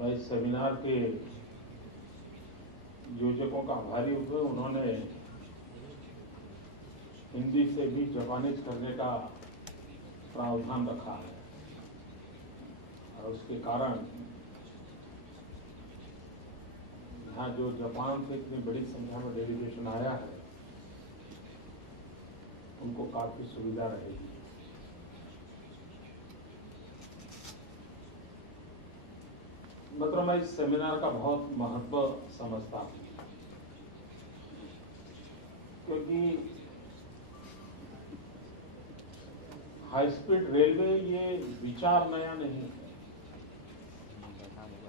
मैं इस सेमिनार के योजकों का आभारी हुए। उन्होंने हिंदी से भी जापानीज करने का प्रावधान रखा है और उसके कारण यहाँ जो जापान से इतनी बड़ी संख्या में डेलीगेशन आया है उनको काफी सुविधा रहेगी। मतलब मैं इस सेमिनार का बहुत महत्व समझता हूँ, क्योंकि हाई स्पीड रेलवे ये विचार नया नहीं है।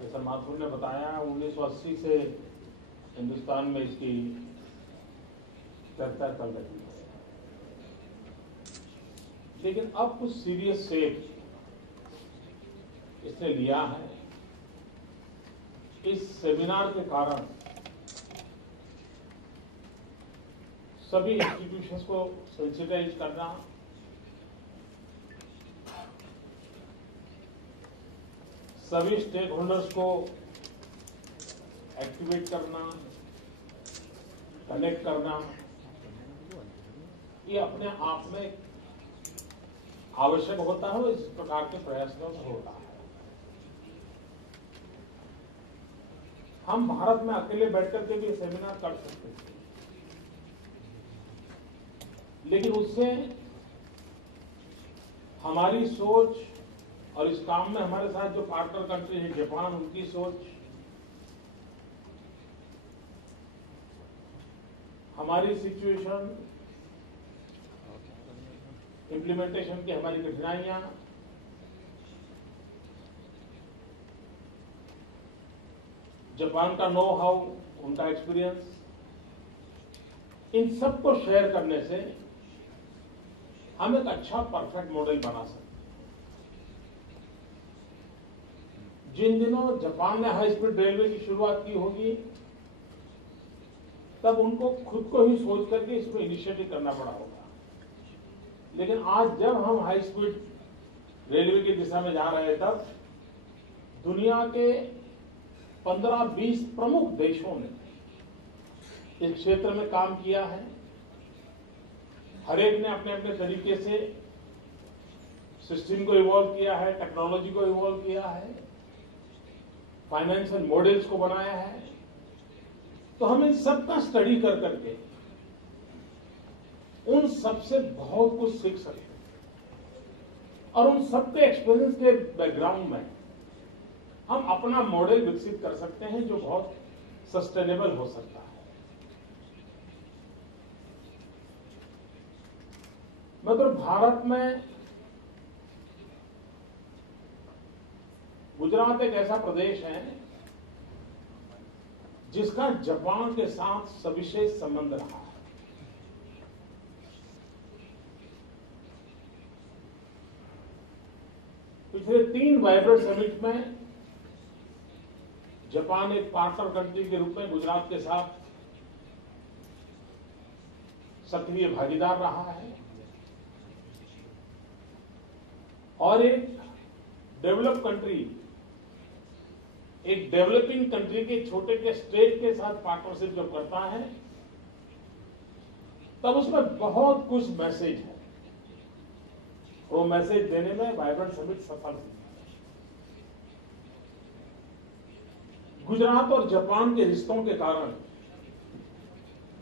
जैसा माथुर ने बताया, 1980 से हिंदुस्तान में इसकी चर्चा चल रही है, लेकिन अब कुछ सीरियस स्टेप इसने लिया है। इस सेमिनार के कारण सभी इंस्टीट्यूशंस को सेंसिटाइज करना, सभी स्टेक होल्डर्स को एक्टिवेट करना, कनेक्ट करना, ये अपने आप में आवश्यक होता है और इस प्रकार के प्रयासों में होता है। हम भारत में अकेले बैठकर के भी सेमिनार कर सकते थे, लेकिन उससे हमारी सोच और इस काम में हमारे साथ जो पार्टनर कंट्री है जापान, उनकी सोच, हमारी सिचुएशन, इम्प्लीमेंटेशन की हमारी कठिनाइयां, जापान का नो हाउ, उनका एक्सपीरियंस, इन सबको शेयर करने से हम एक अच्छा परफेक्ट मॉडल बना सकते हैं। जिन दिनों जापान ने हाई स्पीड रेलवे की शुरुआत की होगी, तब उनको खुद को ही सोच करके इसको इनिशिएटिव करना पड़ा होगा। लेकिन आज जब हम हाई स्पीड रेलवे की दिशा में जा रहे हैं, तब दुनिया के 15-20 प्रमुख देशों ने इस क्षेत्र में काम किया है। हर एक ने अपने अपने तरीके से सिस्टम को इवॉल्व किया है, टेक्नोलॉजी को इवॉल्व किया है, फाइनेंशियल मॉडल्स को बनाया है। तो हम इन सब का स्टडी कर करके उन सबसे बहुत कुछ सीख सकते हैं और उन सबके एक्सपीरियंस के बैकग्राउंड में हम अपना मॉडल विकसित कर सकते हैं जो बहुत सस्टेनेबल हो सकता है। मतलब भारत में गुजरात एक ऐसा प्रदेश है जिसका जापान के साथ सविशेष संबंध रहा है। पिछले 3 वाइब्रेंट समिट में जापान एक पार्टनर कंट्री के रूप में गुजरात के साथ सक्रिय भागीदार रहा है और एक डेवलप कंट्री, एक डेवलपिंग कंट्री के छोटे के स्टेट के साथ पार्टनरशिप जब करता है, तब उसमें बहुत कुछ मैसेज है। वो मैसेज देने में वाइब्रेंट समिट सफल हुई। गुजरात और जापान के रिश्तों के कारण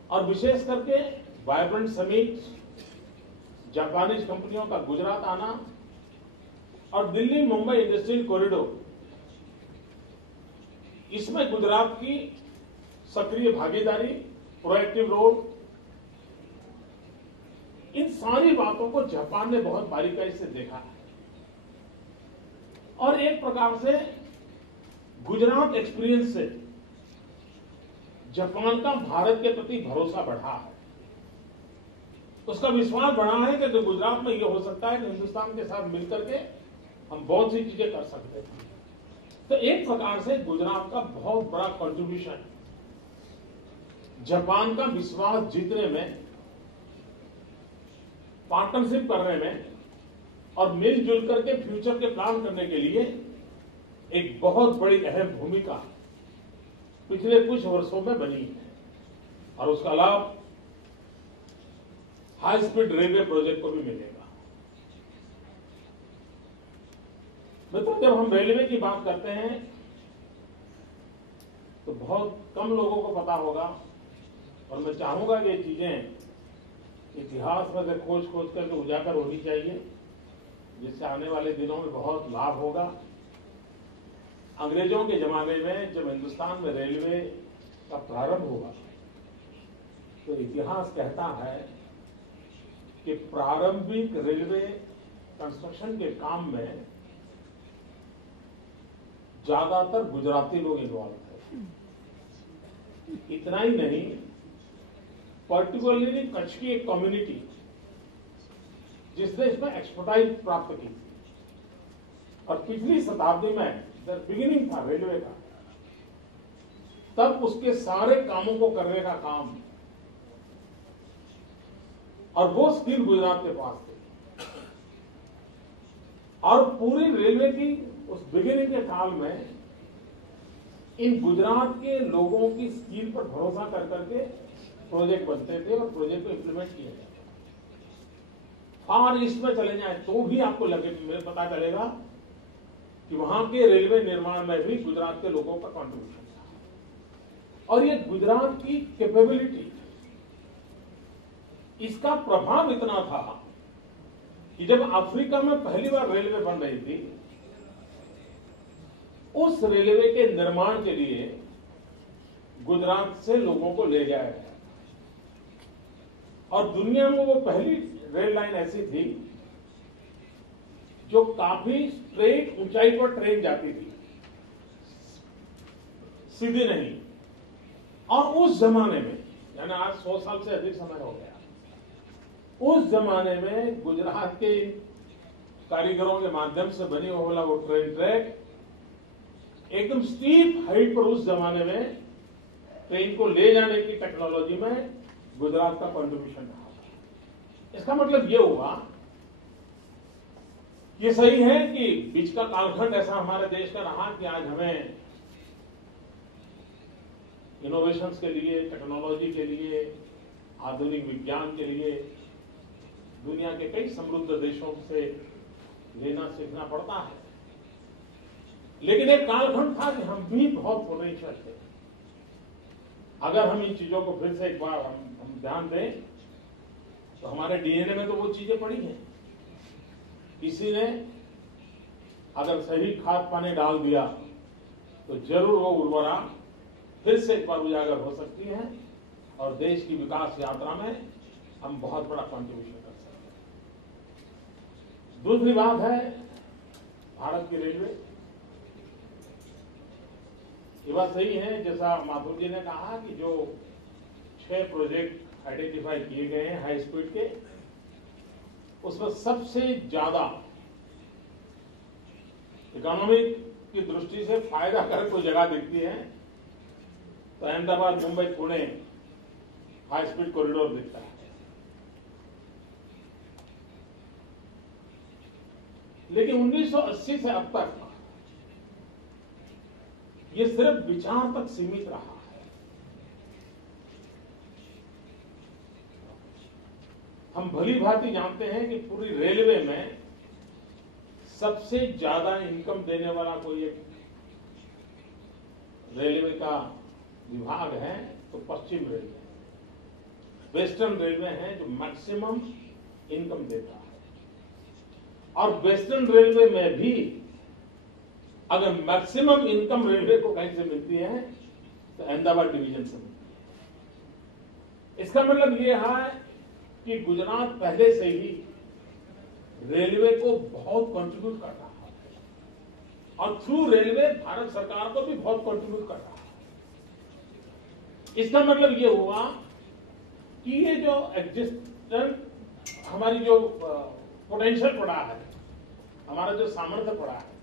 और विशेष करके वाइब्रेंट समिट, जापानीज कंपनियों का गुजरात आना और दिल्ली मुंबई इंडस्ट्रियल कॉरिडोर, इसमें गुजरात की सक्रिय भागीदारी, प्रोएक्टिव रोल, इन सारी बातों को जापान ने बहुत बारीकाई से देखा है और एक प्रकार से गुजरात एक्सपीरियंस से जापान का भारत के प्रति भरोसा बढ़ा है। उसका विश्वास बढ़ा है कि गुजरात में यह हो सकता है कि हिंदुस्तान के साथ मिलकर के हम बहुत सी चीजें कर सकते हैं। तो एक प्रकार से गुजरात का बहुत बड़ा कंट्रीब्यूशन जापान का विश्वास जीतने में, पार्टनरशिप करने में और मिलजुल करके फ्यूचर के प्लान करने के लिए एक बहुत बड़ी अहम भूमिका पिछले कुछ वर्षों में बनी है और उसका लाभ हाई स्पीड रेलवे प्रोजेक्ट को भी मिलेगा। मित्रों, जब हम रेलवे की बात करते हैं तो बहुत कम लोगों को पता होगा और मैं चाहूंगा कि ये चीजें इतिहास में से खोज करके उजागर होनी चाहिए, जिससे आने वाले दिनों में बहुत लाभ होगा। अंग्रेजों के जमाने में जब हिंदुस्तान में रेलवे का प्रारंभ हुआ तो इतिहास कहता है कि प्रारंभिक रेलवे कंस्ट्रक्शन के काम में ज्यादातर गुजराती लोग इन्वॉल्व थे। इतना ही नहीं, पर्टिकुलरली कच्छ की एक कम्युनिटी जिसने इसमें एक्सपर्टाइज प्राप्त की थी और पिछली शताब्दी में जब बिगिनिंग था रेलवे का, तब उसके सारे कामों को करने का काम और वो स्किल गुजरात के पास थे। और पूरी रेलवे की उस बिगिनिंग के काल में इन गुजरात के लोगों की स्किल पर भरोसा कर करके प्रोजेक्ट बनते थे और प्रोजेक्ट को इंप्लीमेंट किया जाता था। फार ईस्ट में चले जाए तो भी आपको पता चलेगा कि वहां के रेलवे निर्माण में भी गुजरात के लोगों का कंट्रीब्यूशन था। और ये गुजरात की कैपेबिलिटी, इसका प्रभाव इतना था कि जब अफ्रीका में पहली बार रेलवे बन रही थी, उस रेलवे के निर्माण के लिए गुजरात से लोगों को ले जाया गया और दुनिया में वो पहली रेल लाइन ऐसी थी जो काफी स्ट्रेट ऊंचाई पर ट्रेन जाती थी, सीधी नहीं। और उस जमाने में, यानी आज 100 साल से अधिक समय हो गया, उस जमाने में गुजरात के कारीगरों के माध्यम से बनी वाला वो ट्रेन ट्रैक एकदम स्टीप हाइट पर उस जमाने में ट्रेन को ले जाने की टेक्नोलॉजी में गुजरात का कंट्रीब्यूशन रहा। इसका मतलब ये हुआ, ये सही है कि बीच का कालखंड ऐसा हमारे देश का रहा कि आज हमें इनोवेशंस के लिए, टेक्नोलॉजी के लिए, आधुनिक विज्ञान के लिए दुनिया के कई समृद्ध देशों से लेना सीखना पड़ता है। लेकिन एक कालखंड था कि हम भी बहुत पोटेंशियल थे। अगर हम इन चीजों को फिर से एक बार हम ध्यान दें तो हमारे डीएनए में तो वो चीजें पड़ी हैं। किसी ने अगर सही खाद पानी डाल दिया तो जरूर वो उर्वरा फिर से एक बार उजागर हो सकती है और देश की विकास यात्रा में हम बहुत बड़ा कंट्रीब्यूशन कर सकते हैं। दूसरी बात है भारत की रेलवे। ये बात सही है, जैसा माथुर जी ने कहा कि जो 6 प्रोजेक्ट आइडेंटिफाई किए गए हैं हाई स्पीड के, उसमें सबसे ज्यादा इकोनॉमिक की दृष्टि से फायदा कर कोई जगह दिखती है तो Ahmedabad, Mumbai, Pune high speed corridor दिखता है। लेकिन 1980 से अब तक ये सिर्फ विचार तक सीमित रहा है। हम भली भांति जानते हैं कि पूरी रेलवे में सबसे ज्यादा इनकम देने वाला कोई एक रेलवे का विभाग है तो पश्चिम रेलवे, वेस्टर्न रेलवे है जो मैक्सिमम इनकम देता है। और वेस्टर्न रेलवे में भी अगर मैक्सिमम इनकम रेलवे को कहीं से मिलती है तो अहमदाबाद डिवीजन से मिलती है। इसका मतलब ये है कि गुजरात पहले से ही रेलवे को बहुत कंट्रीब्यूट कर रहा है और थ्रू रेलवे भारत सरकार को भी बहुत कंट्रीब्यूट कर रहा है। इसका मतलब ये हुआ कि ये जो एग्जिस्टेंट हमारी जो पोटेंशियल पड़ा है, हमारा जो सामर्थ्य पड़ा है,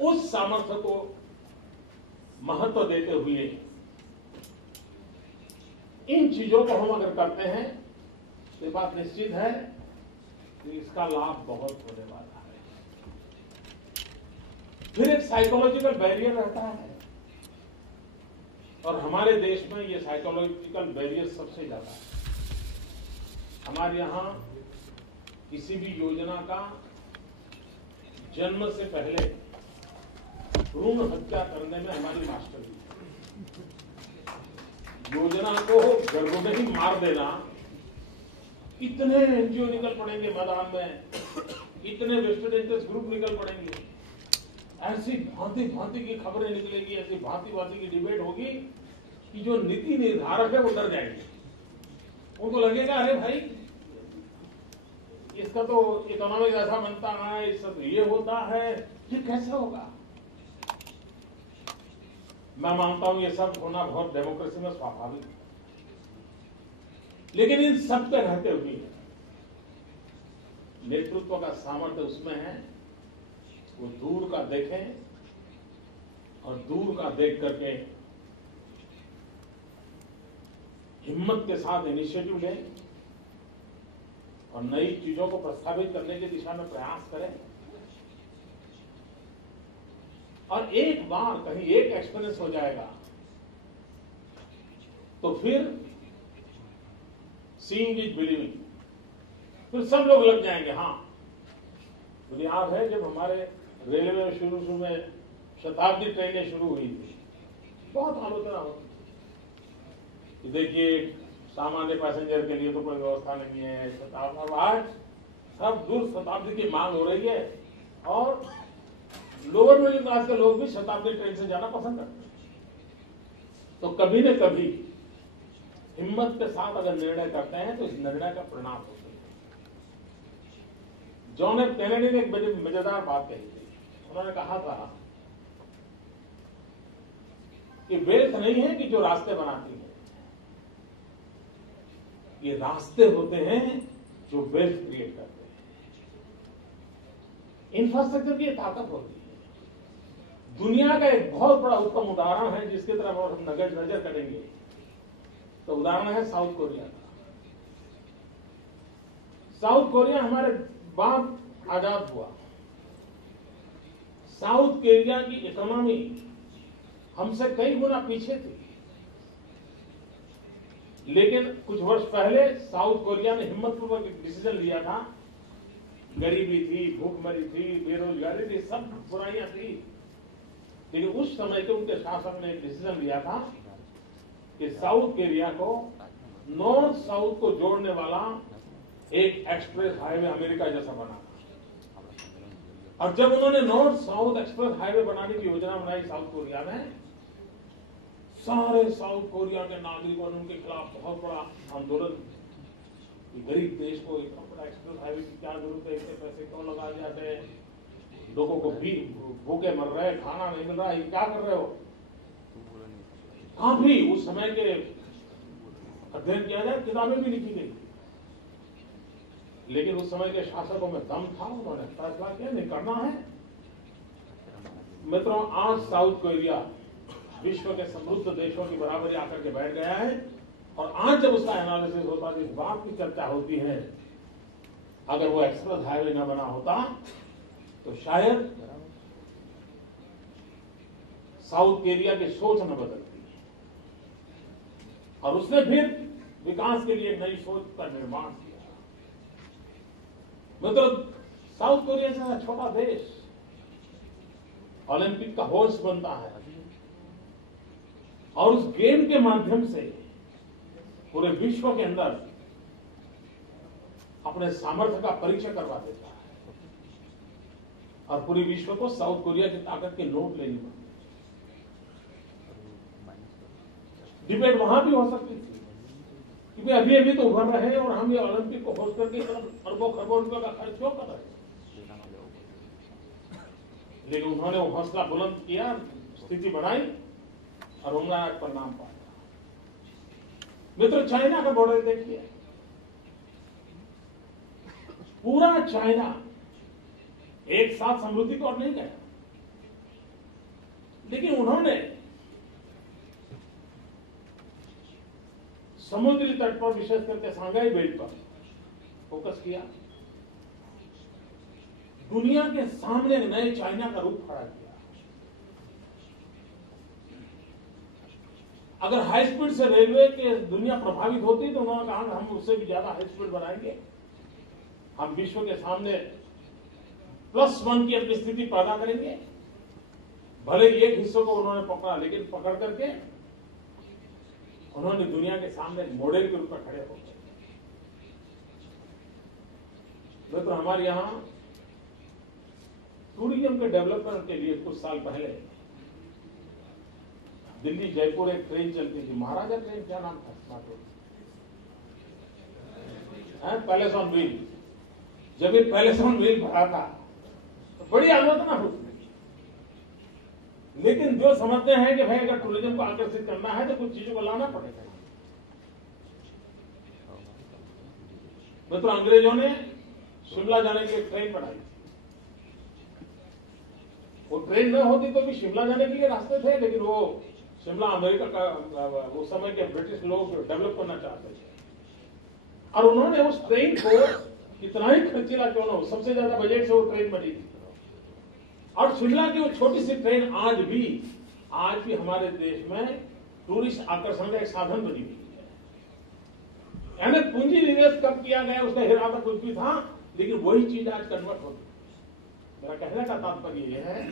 उस सामर्थ्य को महत्व देते हुए इन चीजों को हम अगर करते हैं तो ये बात निश्चित है कि इसका लाभ बहुत होने वाला है। फिर एक साइकोलॉजिकल बैरियर रहता है, और हमारे देश में ये साइकोलॉजिकल बैरियर सबसे ज्यादा है। हमारे यहां किसी भी योजना का जन्म से पहले भ्रूण हत्या करने में हमारी मास्टरी है। योजना को गर्भ में ही मार देना, इतने एनजीओ निकल पड़ेंगे मैदान में, इतने वेस्टेड इंटरेस्ट ग्रुप निकल पड़ेंगे, ऐसी भांति भांति की खबरें निकलेगी, ऐसी भांति भांति की डिबेट होगी कि जो नीति निर्धारक है वो डर जाएंगे। उनको लगेगा अरे भाई इसका तो इकोनॉमिक ऐसा बनता है, इसका तो ये होता है, ये कैसे होगा। मैं मानता हूं ये सब होना बहुत डेमोक्रेसी में स्वाभाविक है, लेकिन इन सब पे रहते हुए नेतृत्व का सामर्थ्य उसमें है वो दूर का देखें और दूर का देख करके हिम्मत के साथ इनिशिएटिव लें और नई चीजों को प्रस्तावित करने की दिशा में प्रयास करें। और एक बार कहीं एक एक्सपीरियंस हो जाएगा तो फिर सीइंग इज बिलीविंग, फिर सब लोग लग जाएंगे। हाँ, मुझे याद है जब हमारे रेलवे में शुरू में शताब्दी ट्रेनें शुरू हुई थी, बहुत आलोचना होती थी। देखिए सामान्य पैसेंजर के लिए तो कोई व्यवस्था नहीं है, शताब्दी आज सब दूर शताब्दी की मांग हो रही है और लोअर मिडिल क्लास के लोग भी शताब्दी ट्रेन से जाना पसंद करते हैं। तो कभी न कभी हिम्मत के साथ अगर निर्णय करते हैं तो इस निर्णय का परिणाम होता है। जॉन एफ कैनेडी ने एक बड़ी मजेदार बात कही थी। उन्होंने कहा था कि वेल्थ नहीं है कि जो रास्ते बनाती है, ये रास्ते होते हैं जो वेल्थ क्रिएट करते हैं। इंफ्रास्ट्रक्चर की ताकत होती है। दुनिया का एक बहुत बड़ा उत्तम उदाहरण है जिसकी तरफ हम नजर करेंगे तो उदाहरण है साउथ कोरिया का। साउथ कोरिया हमारे बाद आजाद हुआ। साउथ कोरिया की इकोनॉमी हमसे कई गुना पीछे थी, लेकिन कुछ वर्ष पहले साउथ कोरिया ने हिम्मतपूर्वक एक डिसीजन लिया था। गरीबी थी, भूखमरी थी, बेरोजगारी थी, सब बुराइयां थी, लेकिन उस समय के उनके शासक ने एक डिसीजन लिया था कि साउथ कोरिया को नॉर्थ साउथ को जोड़ने वाला एक एक्सप्रेस हाईवे अमेरिका जैसा बना। और जब उन्होंने नॉर्थ साउथ एक्सप्रेस हाईवे बनाने की योजना बनाई साउथ कोरिया में, सारे साउथ कोरिया के नागरिकों ने उनके खिलाफ बहुत बड़ा आंदोलन। गरीब देश को एक बड़ा एक्सप्रेस हाईवे की क्या जरूरत है, इतने पैसे क्यों लगाए जाते हैं, लोगों को भी भूखे मर रहे, खाना नहीं मिल रहा, ये क्या कर रहे हो। काफी उस समय के अध्ययन किया जाए, किताबें भी लिखी गई, लेकिन उस समय के शासकों में दम था, उन्होंने फैसला किया नहीं करना है। मित्रों, आज साउथ कोरिया विश्व के समृद्ध देशों की बराबरी आकर के बैठ गया है और आज जब उसका एनालिसिस होता है, इस बात की चर्चा होती है अगर वो एक्सप्रेस हाईवे न बना होता तो शायद साउथ कोरिया की सोच न बदलती और उसने फिर विकास के लिए नई सोच का निर्माण किया। मतलब साउथ कोरिया जैसा छोटा देश ओलंपिक का होस्ट बनता है और उस गेम के माध्यम से पूरे विश्व के अंदर अपने सामर्थ्य का परिचय करवा देता है और पूरी विश्व को साउथ कोरिया की ताकत के नोट लेनी पड़ती। डिबेट वहां भी हो सकती थी क्योंकि अभी अभी तो उभर रहे हैं और हम ये ओलंपिक को होस्ट करके अरबों खरबों रुपए का खर्च क्यों कर रहे हैं। लेकिन उन्होंने वो हौसला बुलंद किया, स्थिति बनाई और उनका आज परिणाम पाया। मित्र, चाइना का बॉर्डर देखिए, पूरा चाइना एक साथ समृद्धि की ओर नहीं गया, लेकिन उन्होंने समुद्री तट पर, विशेष करके सांघाई बेल्ट पर फोकस किया, दुनिया के सामने नए चाइना का रूप खड़ा किया। अगर हाई स्पीड से रेलवे के दुनिया प्रभावित होती तो उन्होंने कहा हम उससे भी ज्यादा हाई स्पीड बनाएंगे, हम विश्व के सामने +1 की अपनी स्थिति पैदा करेंगे। भले एक हिस्सों को उन्होंने पकड़ा, लेकिन पकड़ करके उन्होंने दुनिया के सामने मॉडल के रूप में खड़े हो गए। तो हमारे यहां टूरिज्म के डेवलपमेंट के लिए कुछ साल पहले दिल्ली जयपुर एक ट्रेन चलती थी, महाराजा ट्रेन, क्या नाम था, पैलेस ऑन व्हील। जब ये पैलेस ऑन व्हील भरा था तो बड़ी आलोचना होती, लेकिन जो समझते हैं कि भाई अगर टूरिज्म को आकर्षित करना है तो कुछ चीजों को लाना पड़ेगा। मित्रों, अंग्रेजों ने शिमला जाने के लिए ट्रेन बनाई। वो ट्रेन न होती तो भी शिमला जाने के लिए रास्ते थे, लेकिन वो शिमला अमेरिका का उस समय के ब्रिटिश लोग डेवलप करना चाहते थे, और उन्होंने उस ट्रेन को कितना ही खर्चीला क्यों न हो, सबसे ज्यादा बजट से वो ट्रेन बनी थी। और शिमला की वो छोटी सी ट्रेन आज भी हमारे देश में टूरिस्ट आकर्षण का एक साधन बनी हुई है। यानी पूंजी निवेश कब किया गया उसका इरादा कुछ भी था, लेकिन वही चीज आज कन्वर्ट होती है। मेरा कहने का तात्पर्य यह है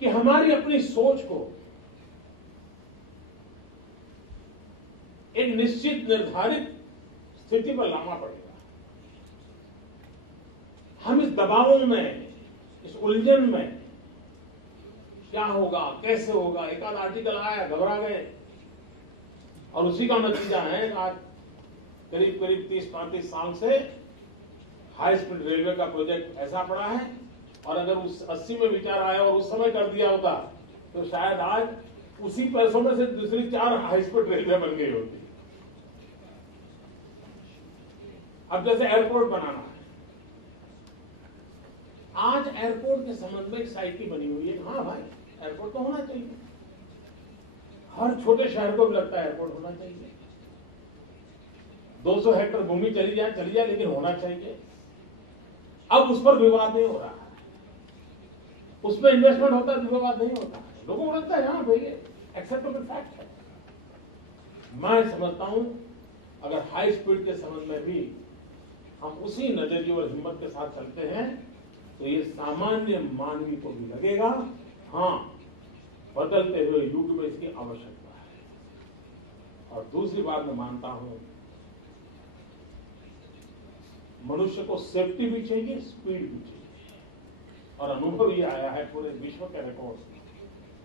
कि हमारी अपनी सोच को एक निश्चित निर्धारित स्थिति पर लाना पड़ेगा। हम इस दबावों में, इस उलझन में क्या होगा, कैसे होगा, एक आध आर्टिकल आया, घबरा गए, और उसी का नतीजा है आज करीब 30-35 साल से हाई स्पीड रेलवे का प्रोजेक्ट ऐसा पड़ा है। और अगर उस 80 में विचार आया और उस समय कर दिया होता तो शायद आज उसी पैसों में से दूसरी 4 हाई स्पीड रेलवे बन गई होती। अब जैसे एयरपोर्ट बनाना है, आज एयरपोर्ट के संबंध में एक साइटी बनी हुई है। हाँ भाई, एयरपोर्ट तो होना चाहिए, हर छोटे शहर को भी लगता है एयरपोर्ट होना चाहिए। 200 हेक्टेयर भूमि चली जाए, लेकिन होना चाहिए। अब उस पर विवाद नहीं हो रहा है, उसमें इन्वेस्टमेंट होता है तो विवाद नहीं होता है, लोगों को लगता है हाँ भाई एक्सेप्टेबल फैक्ट है। मैं समझता हूं अगर हाई स्पीड के संबंध में भी हम उसी नजरिए और हिम्मत के साथ चलते हैं तो ये सामान्य मानवी को भी लगेगा हाँ, बदलते हुए युग में इसकी आवश्यकता है। और दूसरी बात मैं मानता हूं, मनुष्य को सेफ्टी भी चाहिए, स्पीड भी चाहिए। और अनुभव ये आया है पूरे विश्व के रिकॉर्ड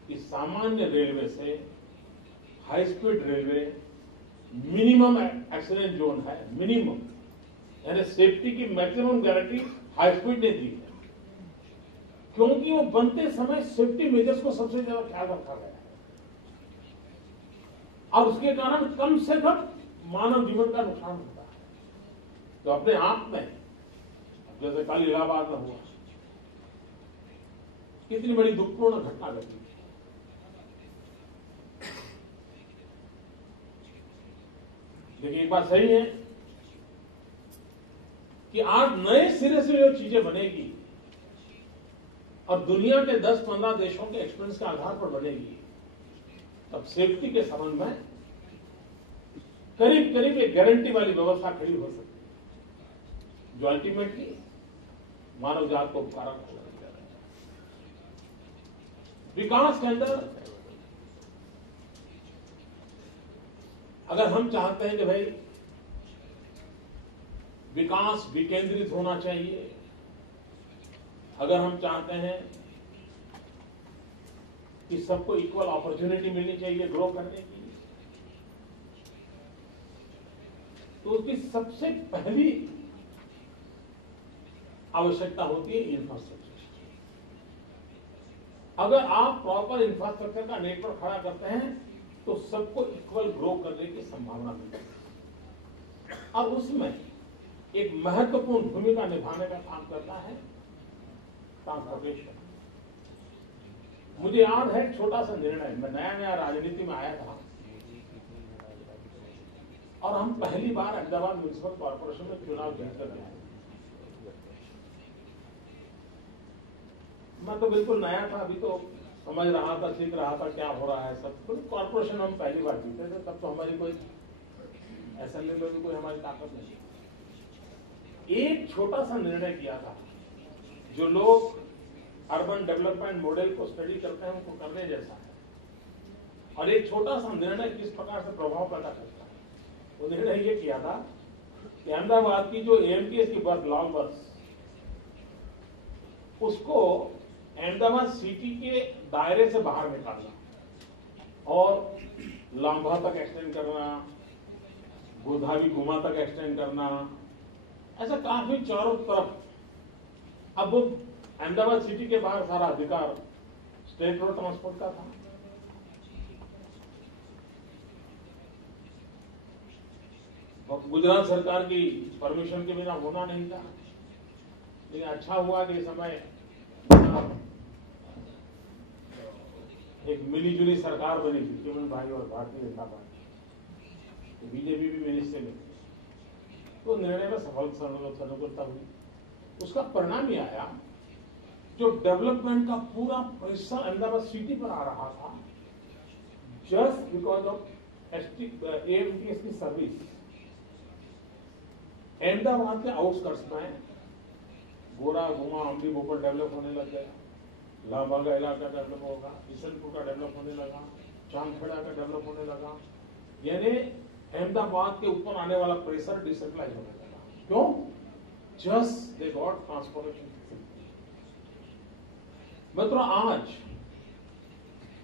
कि सामान्य रेलवे से high speed railway minimum accident zone है, मिनिमम, यानी सेफ्टी की मैक्सिमम गारंटी हाई स्पीड ने दी है, क्योंकि वो बनते समय सेफ्टी मेजर्स को सबसे ज्यादा ख्याल रखा गया है और उसके कारण कम से कम मानव जीवन का नुकसान होता है। तो अपने आप में जैसे कल इलाहाबाद में हुआ, कितनी बड़ी दुखपूर्ण घटना घटी। लेकिन एक बात सही है कि आज नए सिरे से जो चीजें बनेगी और दुनिया के 10-15 देशों के एक्सपीरियंस के आधार पर बनेगी, तब सेफ्टी के संबंध में करीब करीब एक गारंटी वाली व्यवस्था खड़ी हो सकती है, जो अल्टीमेटली मानव जात को कारक होगा। विकास के अंदर अगर हम चाहते हैं कि भाई विकास विकेंद्रित होना चाहिए, अगर हम चाहते हैं कि सबको इक्वल अपॉर्चुनिटी मिलनी चाहिए ग्रो करने की, तो उसकी सबसे पहली आवश्यकता होती है इंफ्रास्ट्रक्चर। अगर आप प्रॉपर इंफ्रास्ट्रक्चर का नेटवर्क खड़ा करते हैं तो सबको इक्वल ग्रो करने की संभावना मिलती है। और उसमें एक महत्वपूर्ण भूमिका निभाने का काम करता है ट्रांसपोर्टेशन। मुझे याद है एक छोटा सा निर्णय, मैं नया नया राजनीति में आया था और हम पहली बार अहमदाबाद म्युनिसिपल कॉर्पोरेशन में चुनाव जीतकर आए। मैं तो बिल्कुल नया था, अभी तो समझ रहा था, सीख रहा था क्या हो रहा है सब। तो कॉर्पोरेशन हम पहली बार जीते थे, तब तो हमारी कोई असेंबली में भी कोई हमारी ताकत नहीं। एक छोटा सा निर्णय किया था, जो लोग अर्बन डेवलपमेंट मॉडल को स्टडी करते हैं उनको करने जैसा है, और एक छोटा सा निर्णय किस प्रकार से प्रभाव पैदा करता है। वो निर्णय ये किया था कि अहमदाबाद की जो एएमटीएस की बस, लॉन्ग बस, उसको अहमदाबाद सिटी के दायरे से बाहर निकालना और लांभा तक एक्सटेंड करना, गोधावी गुमा तक एक्सटेंड करना, ऐसा काफी चारों तरफ। अब वो अहमदाबाद सिटी के बाहर सारा अधिकार स्टेट रोड ट्रांसपोर्ट का था। गुजरात सरकार की परमिशन के बिना होना नहीं था, लेकिन अच्छा हुआ कि इस समय एक मिलीजुली सरकार बनी थी, चिमन भाई और भारतीय जनता पार्टी, बीजेपी भी मिली से मिली, तो निर्णय में सफलता हुई। उसका परिणाम ये आया, जो डेवलपमेंट का पूरा पैसा अहमदाबाद सिटी पर आ रहा था, जस्ट बिकॉज ऑफ एएमटीएस की सर्विस, अहमदाबाद के आउटस्कर्ट्स में गोरा, गुमा, अम्बी, भोपाल डेवलप होने लग गया, लांबा का इलाका डेवलप होगा, किशनपुर का डेवलप होने लगा, चांदखेड़ा का डेवलप होने लगा। यानी अहमदाबाद के ऊपर आने वाला प्रेशर डिसेंट्रलाइज होने लगा। क्यों? Just they got transportation. मित्रों, आज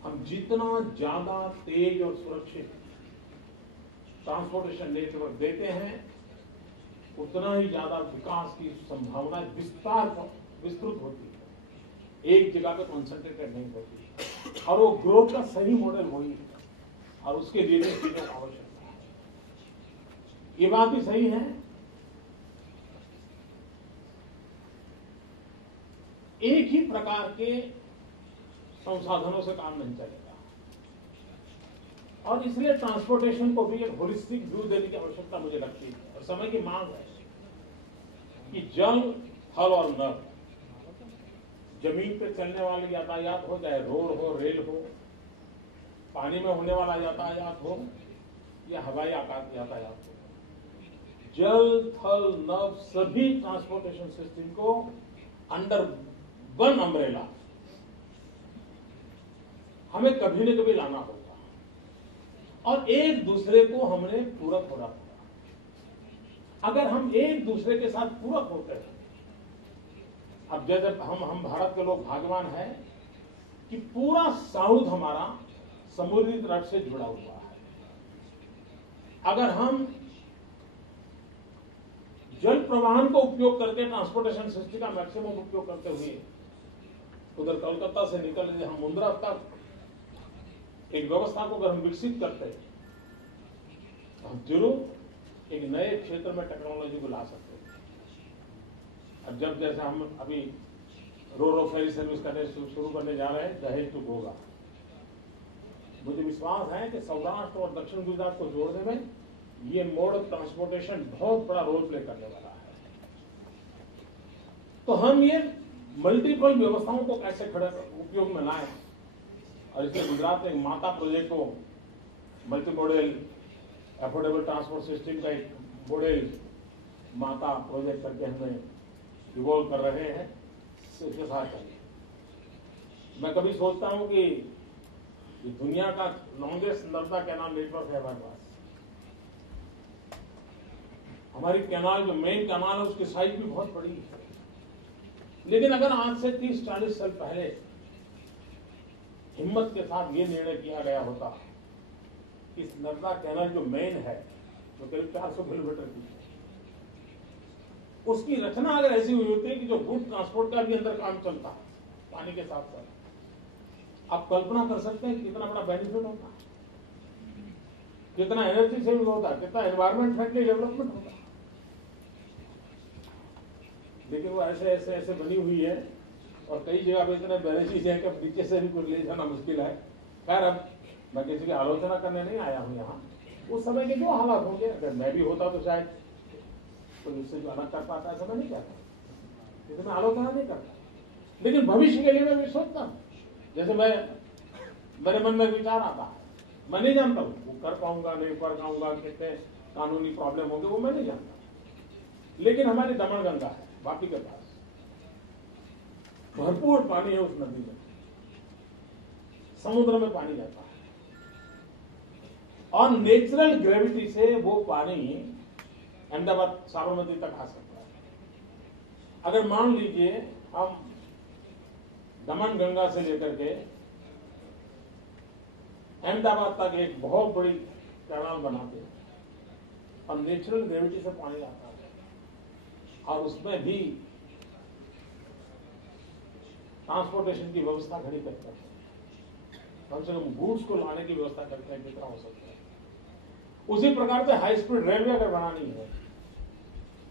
हम जितना ज्यादा तेज और सुरक्षित ट्रांसपोर्टेशन नेटवर्क देते हैं, उतना ही ज्यादा विकास की संभावनाएं विस्तृत होती है, एक जगह पे कॉन्सेंट्रेटेड नहीं होती। और वो ग्रोथ का सही मॉडल वही है, और उसके लिए चीजों की आवश्यकता है। ये बात भी सही है, एक ही प्रकार के संसाधनों से काम नहीं चलेगा, और इसलिए ट्रांसपोर्टेशन को भी एक होलिस्टिक व्यू देने की आवश्यकता मुझे लगती है, और समय की मांग है कि जल, थल और नभ, जमीन पे चलने वाली यातायात हो, चाहे रोड हो, रेल हो, पानी में होने वाला यातायात हो या हवाई यातायात हो, जल, थल, नभ, सभी ट्रांसपोर्टेशन सिस्टम को अंडर वन अम्ब्रेला हमें कभी न कभी लाना होगा, और एक दूसरे को हमने पूरक होना होगा। अगर हम एक दूसरे के साथ पूरक होते हैं, अब जैसे हम भारत के लोग भाग्यवान हैं कि पूरा साउथ हमारा समुद्री तरफ से जुड़ा हुआ है। अगर हम जल प्रवाहन को उपयोग करके ट्रांसपोर्टेशन सिस्टम का मैक्सिमम उपयोग करते हुए उधर कोलकाता से निकल हम मुंद्रा तक एक व्यवस्था को अगर हम विकसित करते हैं, तो हम जरूर एक नए क्षेत्र में टेक्नोलॉजी को ला सकते हैं। अब जैसे हम अभी रो फेरी सर्विस करने शुरू करने जा रहे हैं दहेज टू घोघा, मुझे विश्वास है कि सौराष्ट्र और दक्षिण गुजरात को जोड़ने में ये मोड ऑफ ट्रांसपोर्टेशन बहुत बड़ा रोल प्ले करने वाला है। तो हम ये मल्टीपल व्यवस्थाओं को कैसे उपयोग में लाएं, और इसलिए गुजरात में माता प्रोजेक्ट को multi modal affordable transport system का एक मॉडल माता प्रोजेक्ट करके हमें इवॉल्व कर रहे हैं। इसके साथ मैं कभी सोचता हूं कि दुनिया का लॉन्गेस्ट नर्मदा कैनाल नेटवर्क है हमारे पास। हमारी कैनाल जो मेन कैनाल है उसकी साइज भी बहुत बड़ी है, लेकिन अगर आज से 30-40 साल पहले हिम्मत के साथ ये निर्णय किया गया होता, इस नर्मदा कैनाल जो मेन है, जो करीब 400 किलोमीटर की है, उसकी रचना अगर ऐसी हुई होती है कि जो गुड ट्रांसपोर्ट का भी अंदर काम चलता है पानी के साथ साथ, आप कल्पना कर सकते हैं कितना बड़ा बेनिफिट होता, कितना एनर्जी सेविंग होता, कितना एनवायरमेंट फ्रेंडली डेवलपमेंट होता। लेकिन वो ऐसे बनी हुई है, और कई जगह पे इतने बैरेजेस है कि अब नीचे से भी कुछ ले जाना मुश्किल है। खैर, अब मैं किसी की आलोचना करने नहीं आया हूं यहाँ। उस समय के जो हालात होंगे, अगर मैं भी होता तो शायद तो उससे जो अलग कर पाता, ऐसा मैं नहीं कहता, इसमें आलोचना नहीं करता, लेकिन भविष्य के लिए मैं भी सोचता हूं जैसे मेरे मन में विचार आता है, मैं नहीं जानता हूँ वो कर पाऊंगा नहीं कर पाऊंगा, कितने कानूनी प्रॉब्लम होंगे वो मैं नहीं जानता, लेकिन हमारी दमनगंगा है वापी के पास, भरपूर पानी है उस नदी में, समुद्र में पानी जाता है और नेचुरल ग्रेविटी से वो पानी अहमदाबाद साबरमती तक आ सकता है। अगर मान लीजिए हम दमनगंगा से लेकर के अहमदाबाद तक एक बहुत बड़ी कैनाल बनाते हैं और नेचुरल ग्रेविटी से पानी आता है और उसमें भी ट्रांसपोर्टेशन की व्यवस्था खड़ी करते हैं, कम से कम गुड्स को लाने की व्यवस्था करते हैं जितना हो सकता है। उसी प्रकार से हाई स्पीड रेलवे अगर बनानी है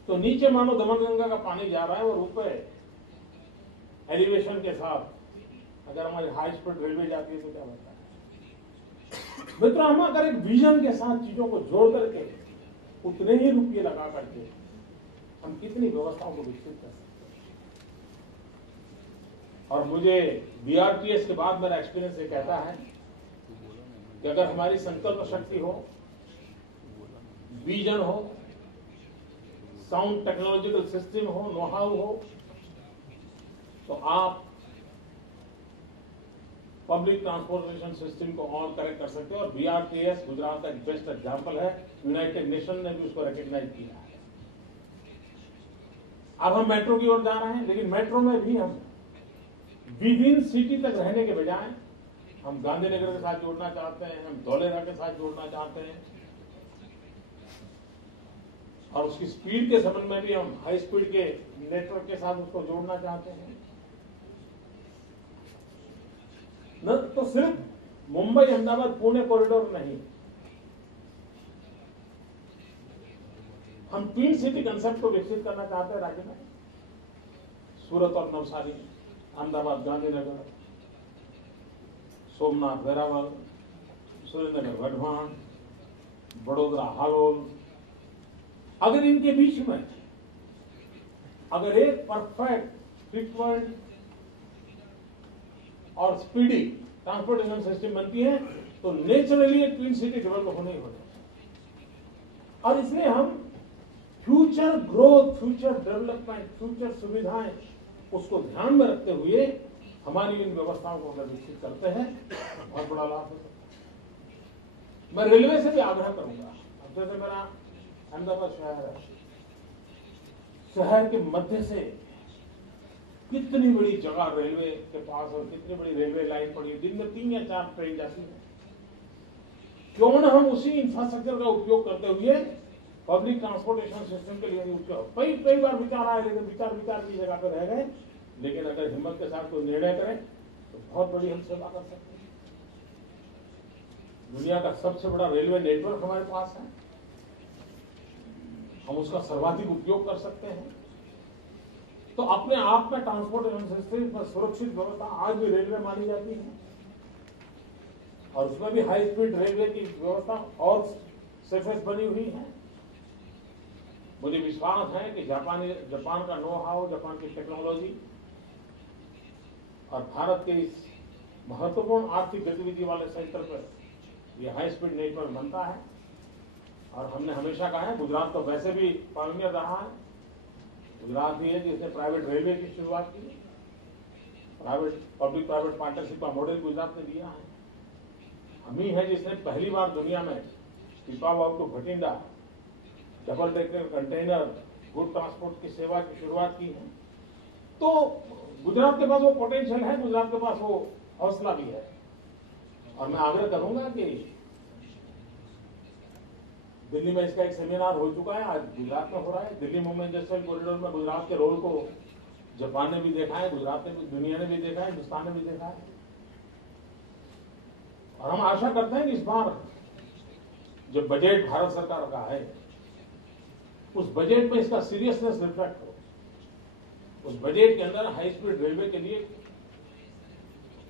तो नीचे मानो दमनगंगा का पानी जा रहा है और ऊपर एलिवेशन के साथ अगर हमारी हाई स्पीड रेलवे जाती है तो क्या बनता है। मित्रों, हम अगर एक विजन के साथ चीजों को जोड़ करके उतने ही रुपये लगा करके हम कितनी व्यवस्थाओं को विकसित कर सकते हैं। और मुझे बीआरटीएस के बाद मेरा एक्सपीरियंस ये कहता है कि अगर हमारी संकल्प शक्ति हो, विजन हो, साउंड टेक्नोलॉजिकल सिस्टम हो, नो हाउ हो, तो आप पब्लिक ट्रांसपोर्टेशन सिस्टम को और करेक्ट कर सकते हो। और बीआरटीएस गुजरात का एक बेस्ट एग्जांपल है, यूनाइटेड नेशन ने भी उसको रिकॉग्नाइज किया है। अब हम मेट्रो की ओर जा रहे हैं, लेकिन मेट्रो में भी हम विद इन सिटी तक रहने के बजाय हम गांधीनगर के साथ जोड़ना चाहते हैं, हम धौलेरा के साथ जोड़ना चाहते हैं और उसकी स्पीड के संबंध में भी हम हाई स्पीड के नेटवर्क के साथ उसको जोड़ना चाहते हैं। न तो सिर्फ मुंबई अहमदाबाद पुणे कॉरिडोर नहीं, हम ट्विन सिटी कंसेप्ट को विकसित करना चाहते हैं राज्य में। सूरत और नवसारी, अहमदाबाद गांधीनगर, सोमनाथ वेरावल, सुरेंद्रनगर वढवान, बड़ोदरा हालोल, अगर इनके बीच में अगर एक परफेक्ट फ्रीक्वेंट और स्पीडी ट्रांसपोर्टेशन सिस्टम बनती है तो नेचुरली एक ट्विन सिटी डेवलप होने ही होने। और इसलिए हम future growth, future development, future सुविधाएं उसको ध्यान में रखते हुए हमारी इन व्यवस्थाओं को अगर विकसित करते हैं बहुत बड़ा लाभ हो सकता है। मैं रेलवे से भी आग्रह करूंगा, अब जैसे मेरा अहमदाबाद शहर है, शहर के मध्य से कितनी बड़ी जगह रेलवे के पास और कितनी बड़ी रेलवे लाइन पड़ी है, दिन में 3 या 4 ट्रेन जाती है। क्यों न हम उसी इंफ्रास्ट्रक्चर का उपयोग करते हुए पब्लिक ट्रांसपोर्टेशन सिस्टम के लिए उपयोग। कई बार विचार आए, लेकिन विचार की जगह पर रह गए। लेकिन अगर हिम्मत के साथ कोई निर्णय करें तो बहुत बड़ी हम सेवा कर सकते हैं। दुनिया का सबसे बड़ा रेलवे नेटवर्क हमारे पास है, हम उसका सर्वाधिक उपयोग कर सकते हैं। तो अपने आप में ट्रांसपोर्टेशन सिस्टम में सुरक्षित व्यवस्था आज भी रेलवे मानी जाती है और उसमें भी हाई स्पीड रेलवे की व्यवस्था और सेफेस्ट बनी हुई है। मुझे विश्वास है कि जापान का नो हाउ, जापान की टेक्नोलॉजी और भारत के इस महत्वपूर्ण आर्थिक गतिविधि वाले सेक्टर पर यह हाई स्पीड नेटवर्क बनता है। और हमने हमेशा कहा है, गुजरात तो वैसे भी पायनियर रहा है। गुजरात ही है जिसने प्राइवेट रेलवे की शुरुआत की, पब्लिक प्राइवेट पार्टनरशिप का मॉडल गुजरात ने दिया है। हम ही है जिसने पहली बार दुनिया में Pipavav to Bhatinda double decker container good transport की सेवा की शुरुआत की है। तो गुजरात के पास वो पोटेंशियल है, गुजरात के पास वो हौसला भी है। और मैं आग्रह करूंगा कि दिल्ली में इसका एक सेमिनार हो चुका है, आज गुजरात में हो रहा है। दिल्ली मुंबई इंडस्ट्रियल कॉरिडोर में गुजरात के रोल को जापान ने भी देखा है, गुजरात ने भी, दुनिया ने भी देखा है, हिंदुस्तान ने भी देखा है। और हम आशा करते हैं कि इस बार जो बजट भारत सरकार का है उस बजट में इसका सीरियसनेस रिफ्लेक्ट हो। उस बजट के अंदर हाई स्पीड रेलवे के लिए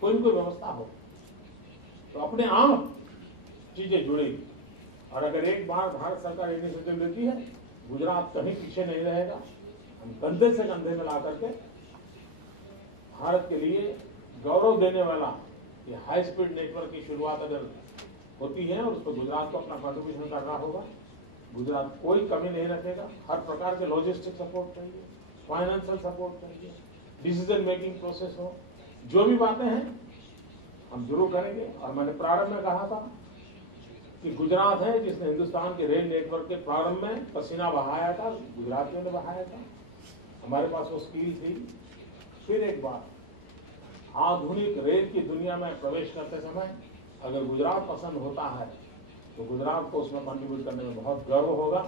कोई न कोई व्यवस्था हो तो अपने आप चीजें जुड़ेगी। और अगर एक बार भारत सरकार इनिशिएटिव लेती है, गुजरात कहीं पीछे नहीं रहेगा। हम कंधे से कंधे मिला करके भारत के लिए गौरव देने वाला ये हाई स्पीड नेटवर्क की शुरुआत अगर होती है और उस पर गुजरात को अपना कंट्रीब्यूशन करना होगा। गुजरात कोई कमी नहीं रखेगा, हर प्रकार के लॉजिस्टिक सपोर्ट चाहिए, फाइनेंशियल सपोर्ट चाहिए, डिसीजन मेकिंग प्रोसेस हो, जो भी बातें हैं हम जरूर करेंगे। और मैंने प्रारंभ में कहा था कि गुजरात है जिसने हिंदुस्तान के रेल नेटवर्क के प्रारंभ में पसीना बहाया था, गुजरातियों ने बहाया था, हमारे पास वो स्किल थी। फिर एक बार आधुनिक रेल की दुनिया में प्रवेश करते समय अगर गुजरात पसंद होता है तो गुजरात को उसमें कंट्रीब्यूट करने में बहुत गर्व होगा।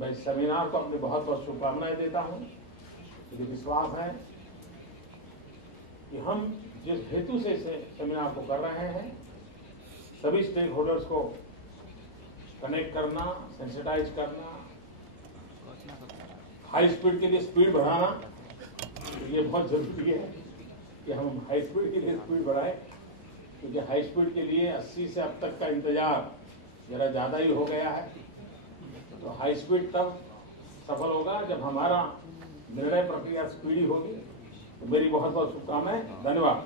मैं इस सेमिनार को अपनी बहुत बहुत शुभकामनाएं देता हूं। मुझे विश्वास है कि हम जिस हेतु से इस सेमिनार को कर रहे हैं, सभी स्टेक होल्डर्स को कनेक्ट करना, सेंसिटाइज करना, हाई स्पीड के लिए स्पीड बढ़ाना, तो ये बहुत जरूरी है कि हम हाई स्पीड के लिए स्पीड बढ़ाएं, क्योंकि हाई स्पीड के लिए 80 से अब तक का इंतजार जरा ज्यादा ही हो गया है। तो हाई स्पीड तब सफल होगा जब हमारा निर्णय प्रक्रिया स्पीडी होगी। तो मेरी बहुत बहुत शुभकामनाएं, धन्यवाद।